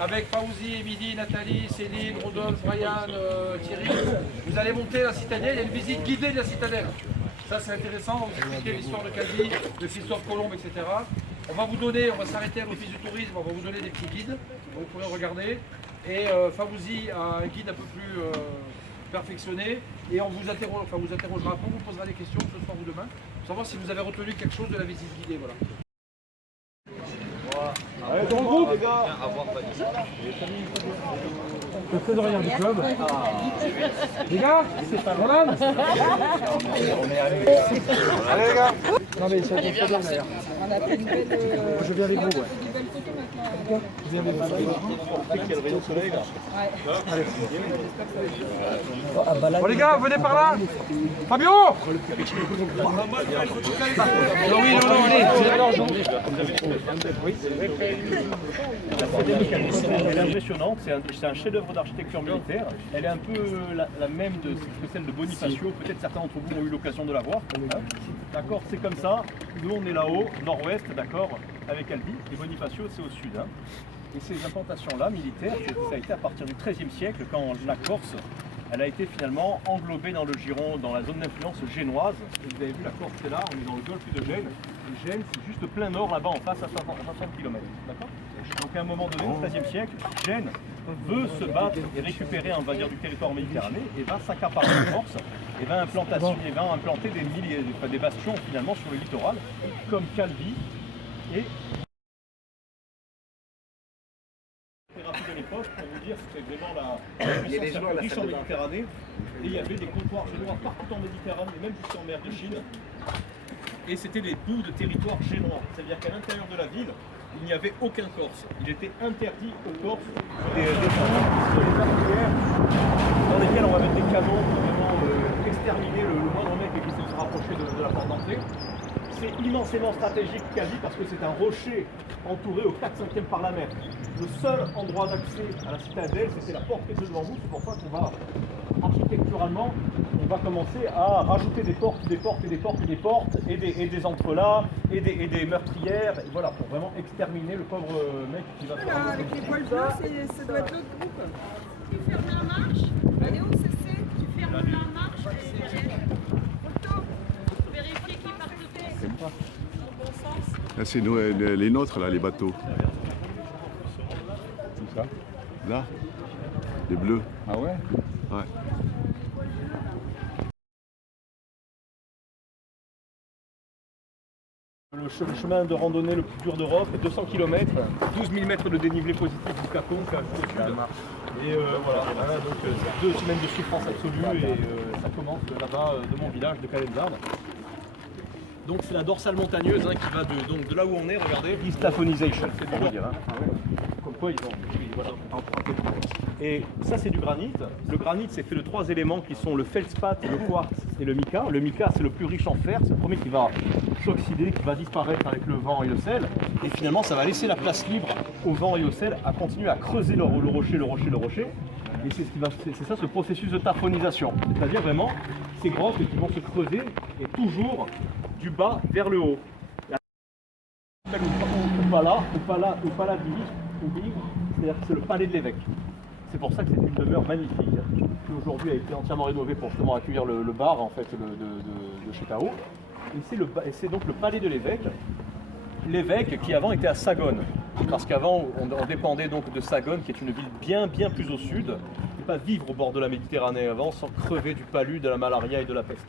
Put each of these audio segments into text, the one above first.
Avec Fawzi, Émilie, Nathalie, Céline, Rodolphe, Brian, Thierry, vous allez monter la citadelle, il y a une visite guidée de la citadelle. Ça c'est intéressant, on va vous expliquer l'histoire de Calvi, de Christophe Colomb, etc. On va vous donner, on va s'arrêter à l'office du tourisme, on va vous donner des petits guides, vous pourrez regarder. Et Fawzi a un guide un peu plus perfectionné et on vous, vous interrogera après, on vous posera des questions ce soir ou demain, pour savoir si vous avez retenu quelque chose de la visite guidée. Voilà. Allez, dans le groupe, les gars. Le trésorier du club. Les gars, Roland. Allez les gars. Non mais ça vient bien d'ailleurs. Je viens avec vous, ouais. Je viens avec vous. Quel rayon de soleil là. Allez. Bon les gars, venez par là. Fabio. Non, oui, non, allez. Oui. Elle est impressionnante, c'est un chef-d'œuvre d'architecture militaire. Elle est un peu la même que celle de Bonifacio. Peut-être certains d'entre vous ont eu l'occasion de la voir. D'accord, c'est comme ça. Nous on est là-haut, nord-ouest, d'accord, avec Albi. Et Bonifacio c'est au sud. Et ces implantations-là, militaires, ça a été à partir du XIIIe siècle, quand la Corse, elle a été finalement englobée dans le giron, dans la zone d'influence génoise. Et vous avez vu, la Corse c'est là, on est dans le golfe de Gênes. Et Gênes, c'est juste plein nord là-bas, en face à 60 km. D'accord ? Donc à un moment donné, au XIIIe siècle, Gênes veut se battre et récupérer, on va dire, du territoire méditerranéen et va s'accaparer la Corse et va implanter des bastions finalement sur le littoral, comme Calvi et rapide de l'époque, pour vous dire, c'était vraiment la puissance la plus riche en Méditerranée. Et il y avait des comptoirs génois partout en Méditerranée, même jusqu'en mer de Chine. Et c'était des bouts de territoire génois. C'est-à-dire qu'à l'intérieur de la ville, il n'y avait aucun Corse. Il était interdit aux Corses des particulières dans lesquelles on va mettre des canons pour vraiment exterminer le moindre mec qui essaie de se rapprocher de la porte d'entrée. C'est immensément stratégique Calvi parce que c'est un rocher entouré au 4/5e par la mer. Le seul endroit d'accès à la citadelle, c'était la porte qui était devant vous. C'est pour ça qu'on va, architecturalement, on va commencer à rajouter des portes, des portes et des portes et des portes et des entrelacs et des meurtrières. Et voilà, pour vraiment exterminer le pauvre mec qui va faire. Avec les poils bleus, ça doit être l'autre groupe. Tu fermes la marche. Allez, où c'est? Tu fermes la marche et photo. Vérifier qu'ils partent dans le bon sens. Là, c'est les nôtres, là, les bateaux. Tout ça. Là, les bleus. Ah ouais? Ouais. Le chemin de randonnée le plus dur d'Europe, 200 km, 12 000 mètres de dénivelé positif jusqu'à Conques, jusqu'au sud. Et voilà, donc 2 semaines de souffrance absolue et ça commence là-bas de mon village de Calenzarde. Donc c'est la dorsale montagneuse qui va de là où on est, regardez, Istaphonisation, c'est du dire. Comme quoi ils ont. Voilà. Et ça c'est du granit. Le granit c'est fait de 3 éléments qui sont le feldspath, le quartz et le mica. Le mica c'est le plus riche en fer, c'est le premier qui va s'oxyder, qui va disparaître avec le vent et le sel. Et finalement ça va laisser la place libre au vent et au sel à continuer à creuser le rocher. Et c'est ça ce processus de taphonisation. C'est-à-dire vraiment ces grottes qui vont se creuser et toujours du bas vers le haut. C'est-à-dire que c'est le palais de l'évêque. C'est pour ça que c'est une demeure magnifique qui aujourd'hui a été entièrement rénovée pour justement accueillir le bar en fait de chez Tao. Et c'est donc le palais de l'évêque. L'évêque qui avant était à Sagone, parce qu'avant on dépendait donc de Sagone qui est une ville bien plus au sud, et pas vivre au bord de la Méditerranée avant sans crever du palu, de la malaria et de la peste.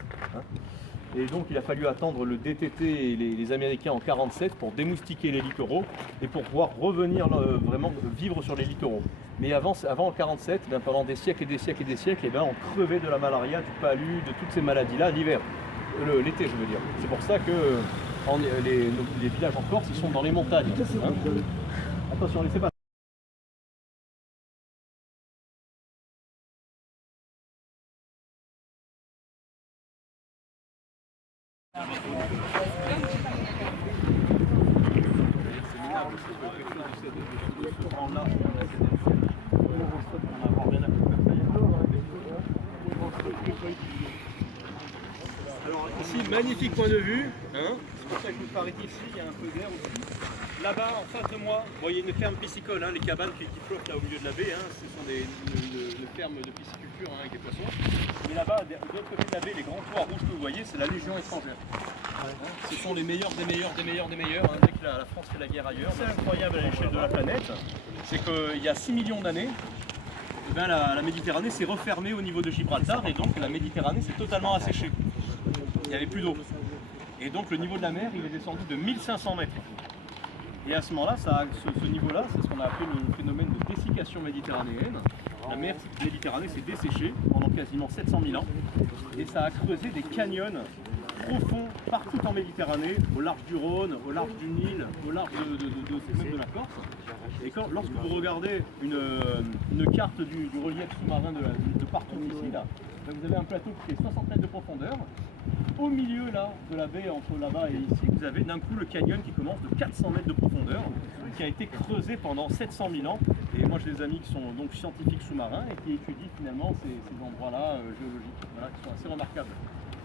Et donc il a fallu attendre le DTT et les Américains en 1947 pour démoustiquer les littoraux et pour pouvoir revenir vraiment vivre sur les littoraux. Mais avant en 1947, pendant des siècles et des siècles et des siècles, on crevait de la malaria, du palu, de toutes ces maladies-là l'hiver, l'été je veux dire. C'est pour ça que les villages en Corse, ils sont dans les montagnes. Attention, laissez pas. Alors ici, magnifique point de vue. Hein, c'est pour ça que je vous arrête ici, il y a un peu d'air aussi. Là-bas, en face de moi, vous voyez une ferme piscicole, hein, les cabanes qui flottent là au milieu de la baie. Hein, ce sont une ferme de pisciculture hein, avec des poissons. Et là-bas, de l'autre côté de la baie, les grands toits rouges que vous voyez, c'est la Légion étrangère. Hein, ce sont les meilleurs des meilleurs des meilleurs des meilleurs. Hein, dès que la France fait la guerre ailleurs. C'est incroyable à l'échelle de la planète, c'est qu'il y a 6 millions d'années, eh ben, la Méditerranée s'est refermée au niveau de Gibraltar et donc la Méditerranée s'est totalement asséchée. Il n'y avait plus d'eau. Et donc le niveau de la mer, il est descendu de 1500 mètres. Et à ce moment-là, ce niveau-là, c'est ce qu'on a appelé le phénomène de dessiccation méditerranéenne. La mer Méditerranée s'est desséchée pendant quasiment 700 000 ans. Et ça a creusé des canyons profonds partout en Méditerranée, au large du Rhône, au large du Nil, au large même de la Corse. Et lorsque vous regardez une carte du relief sous-marin de partout ici, là, vous avez un plateau qui fait 60 mètres de profondeur. Au milieu là, de la baie, entre là-bas et ici, vous avez d'un coup le canyon qui commence de 400 mètres de profondeur, qui a été creusé pendant 700 000 ans. Et moi j'ai des amis qui sont donc scientifiques sous-marins et qui étudient finalement ces endroits-là géologiques, voilà, qui sont assez remarquables.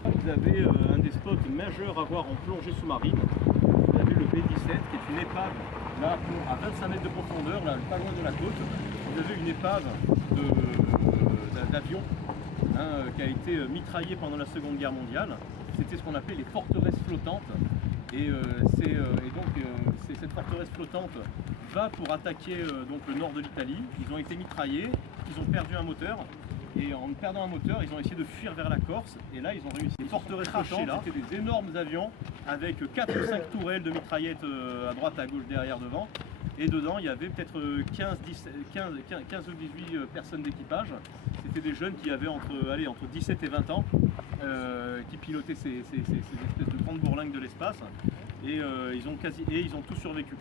Vous avez un des spots majeurs à voir en plongée sous-marine. Vous avez le B-17 qui est une épave là à 25 mètres de profondeur, là, pas loin de la côte. Vous avez une épave d'avion qui a été mitraillée pendant la Seconde Guerre mondiale. C'était ce qu'on appelait les forteresses flottantes. Et cette forteresse flottante va pour attaquer donc le nord de l'Italie. Ils ont été mitraillés, ils ont perdu un moteur. Et en perdant un moteur, ils ont essayé de fuir vers la Corse. Et là, ils ont réussi. Les forteresses flottantes, c'était des énormes avions avec 4 ou 5 tourelles de mitraillettes à droite, à gauche, derrière, devant. Et dedans, il y avait peut-être 15 ou 18 personnes d'équipage. C'était des jeunes qui avaient entre 17 et 20 ans, qui pilotaient ces espèces de grandes bourlingues de l'espace. Et ils ont tous survécu.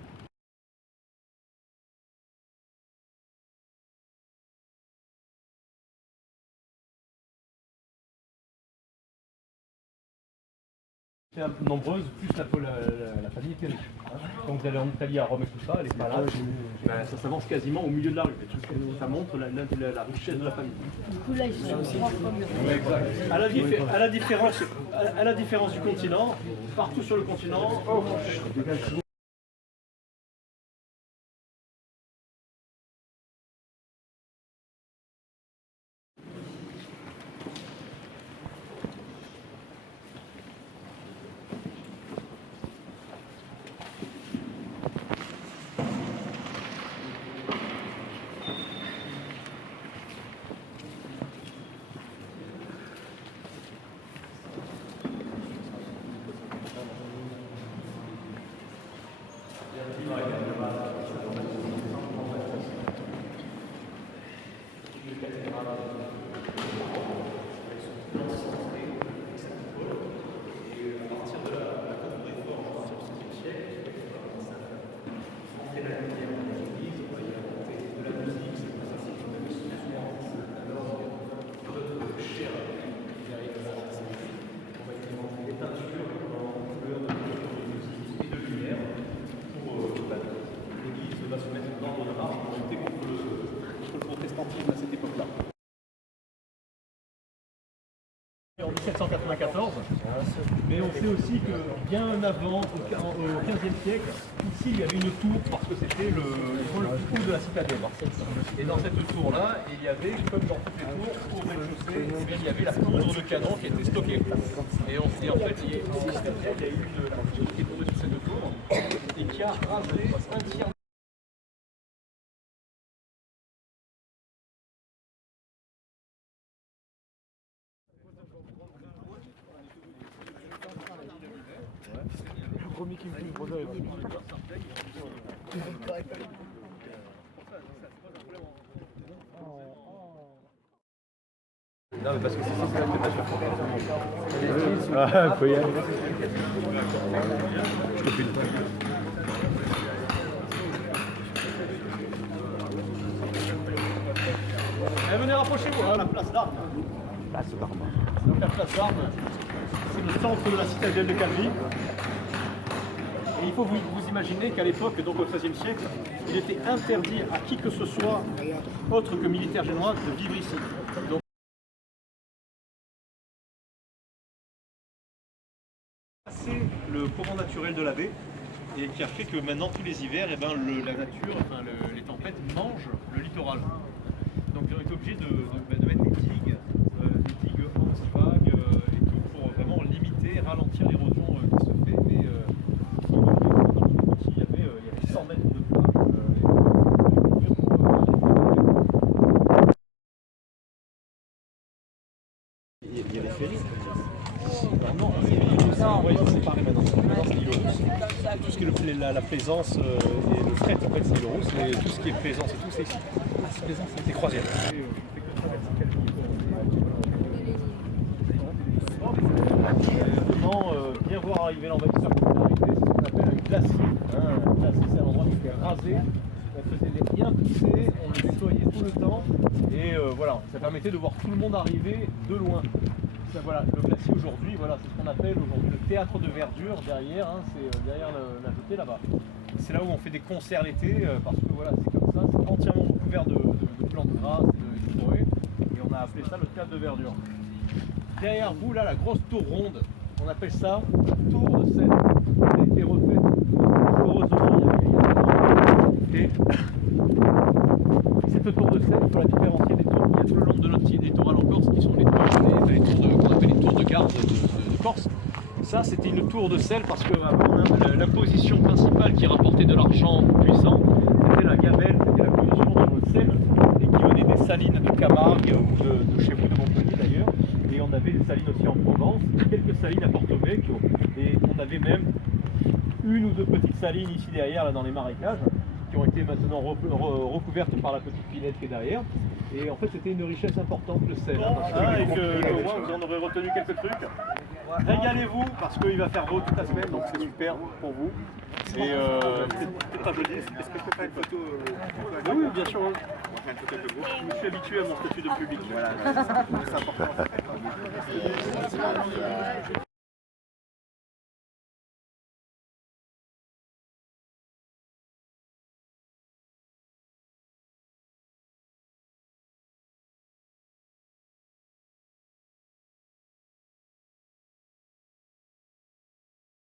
Nombreuses, plus la famille était riche. Quand vous allez en Italie, à Rome et tout ça, les palades, ça s'avance quasiment au milieu de la rue. Ça montre la richesse de la famille. Du coup, là, ils sont aussi exact. À la différence du continent, partout sur le continent, à cette époque-là. En 1794, mais on sait aussi que bien avant, au XVe siècle, ici il y avait une tour parce que c'était le point le plus haut de la citadelle. Et dans cette tour-là, il y avait, comme dans toutes les tours, au rez-de-chaussée, il y avait la poudre de canon qui était stockée. Et en fait, il y a eu de la poudre qui est tombée sur cette tour et qui a rasé un tiers. Le premier qui me fait une brodeur. Non mais parce que c'est ça l'interprétation. Ah, faut y aller. Je te filme. Venez rapprochez-vous, hein, la place d'Armes. Place d'Armes. La place d'Armes, c'est le centre de la citadelle de Calvi. Et il faut vous imaginer qu'à l'époque, donc au XIIIe siècle, il était interdit à qui que ce soit, autre que militaire génois, de vivre ici. Donc, cassé le courant naturel de la baie et qui a fait que maintenant tous les hivers, eh ben, la nature, enfin, les tempêtes mangent le littoral. Donc ils ont été obligés de mettre des digues anti-vagues et tout pour vraiment limiter, ralentir l'érosion qui se fait. Mais il y avait 100 mètres de plage. Il y a des ferries. Non, c'est séparé maintenant. Maintenant c'est l'île Rousse. Tout ce qui est la plaisance et le fret, en fait, c'est l'île Rousse, mais tout ce qui est plaisance et tout, c'est ici. C'est croisière. Bien voir arriver l'envahisseur qui est arrivé, c'est ce qu'on appelle un glacier. Un glacier, c'est un endroit qui était rasé. On faisait des riens pousser, on le nettoyait tout le temps. Et voilà, ça permettait de voir tout le monde arriver de loin. Ça, voilà, le glacier aujourd'hui, voilà, c'est ce qu'on appelle aujourd'hui le théâtre de verdure derrière, hein, c'est derrière la jetée là-bas. C'est là où on fait des concerts l'été, parce que voilà, c'est comme ça, c'est entièrement recouvert de plantes grasses et de forêts, et on a appelé ça le théâtre de verdure. Derrière vous, là, la grosse tour ronde, on appelle ça la tour de Selle. Elle a été refaite, heureusement, il y a cette tour de Selle, il faut la différencier des tours qu'il y a tout le long de notre littoral en Corse, qui sont les tours qu'on appelle les tours de garde de Corse. Ça, c'était une tour de Selle parce que la position principale qui rapportait de l'argent puissant, c'était la gamelle, c'était la position dans le sel, et qui venait des salines de Camargue ou de chez vous, de Montpellier d'ailleurs. Et on avait des salines aussi en Provence, quelques salines à Porto Vecchio, et on avait même une ou deux petites salines ici derrière, là, dans les marécages, qui ont été maintenant recouvertes par la petite pinette qui est derrière. Et en fait, c'était une richesse importante, le sel. Et que au moins, vous en aurez retenu quelques trucs. Régalez-vous, parce qu'il va faire beau toute la semaine, donc c'est super pour vous. Et c'est pas joli. Est-ce que je peux faire une photo oui, bien sûr. Moi, je fais une photo de vous. Je me suis habitué à mon statut de public. Voilà, c'est important.